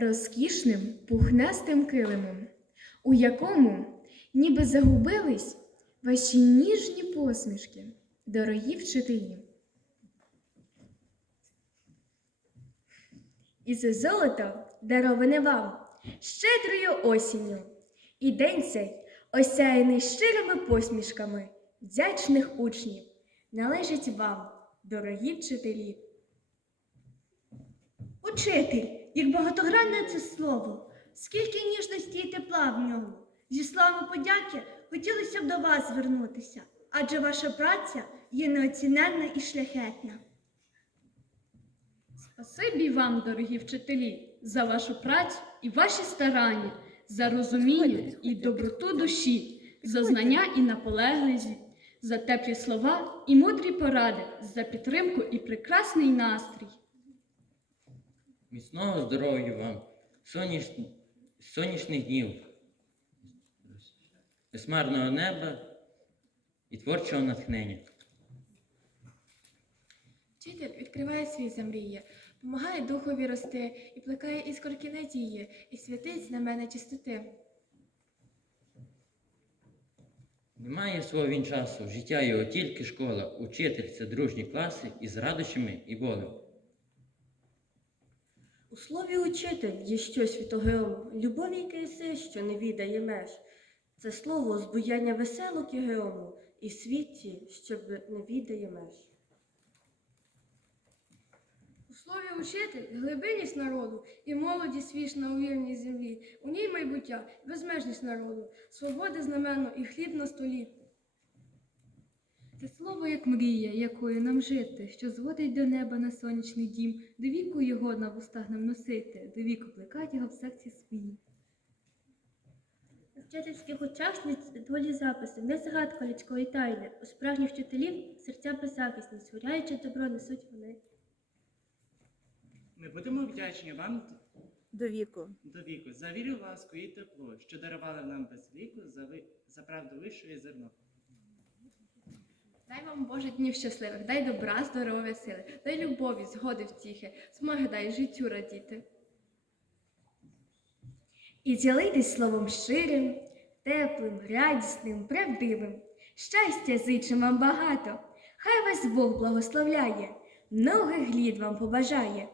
розкішним пухнастим килимом, у якому ніби загубились ваші ніжні посмішки, дорогі вчителі. І це золото дароване вам щедрою осінню, і день цей осяяний щирими посмішками вдячних учнів, належить вам, дорогі вчителі. Учитель, як багатогранне це слово, скільки ніжності і тепла в ньому. Зі словами подяки хотілося б до вас звернутися, адже ваша праця є неоціненна і шляхетна. Спасибі вам, дорогі вчителі, за вашу працю і ваші старання, за розуміння і доброту душі, за знання і наполегливість, за теплі слова і мудрі поради, за підтримку і прекрасний настрій. Міцного здоров'я вам, соняш... сонячних днів, безмарного неба і творчого натхнення. Вчитель відкриває світ за мрії, помагає духові рости і плекає іскорки надії, і святить знамена чистоти. Немає свого він часу, життя його тільки школа, учитель це дружні класи із радощами і болем. У слові учитель є щось від огеому, любові краси, що не відає меж. Це слово збуяння веселок і і світі, що не відає меж. У слові учитель глибинність народу і молодість вічна у вірній землі. У ній майбуття, безмежність народу, свободи знаменно і хліб на столі. Слово як мрія, якою нам жити, що зводить до неба на сонячний дім, до віку його на вустах нам носити, до віку плекать його в серці своїм. У вчительських очах долі записи, не загадка людської тайни. У справжніх вчителів серця беззахисні, створяючи добро, несуть вони. Ми будемо вдячні вам До віку. до віку за віру, ласку і тепло, що дарували нам без віку за, ви... за правду вищу і зерно. Дай вам Боже днів щасливих, дай добра, здоров'я, сили, дай любові, згоди втіхи, змоги дай життю радіти. І ділитись словом щирим, теплим, радісним, правдивим. Щастя зичим вам багато, хай вас Бог благословляє, многих літ вам побажає.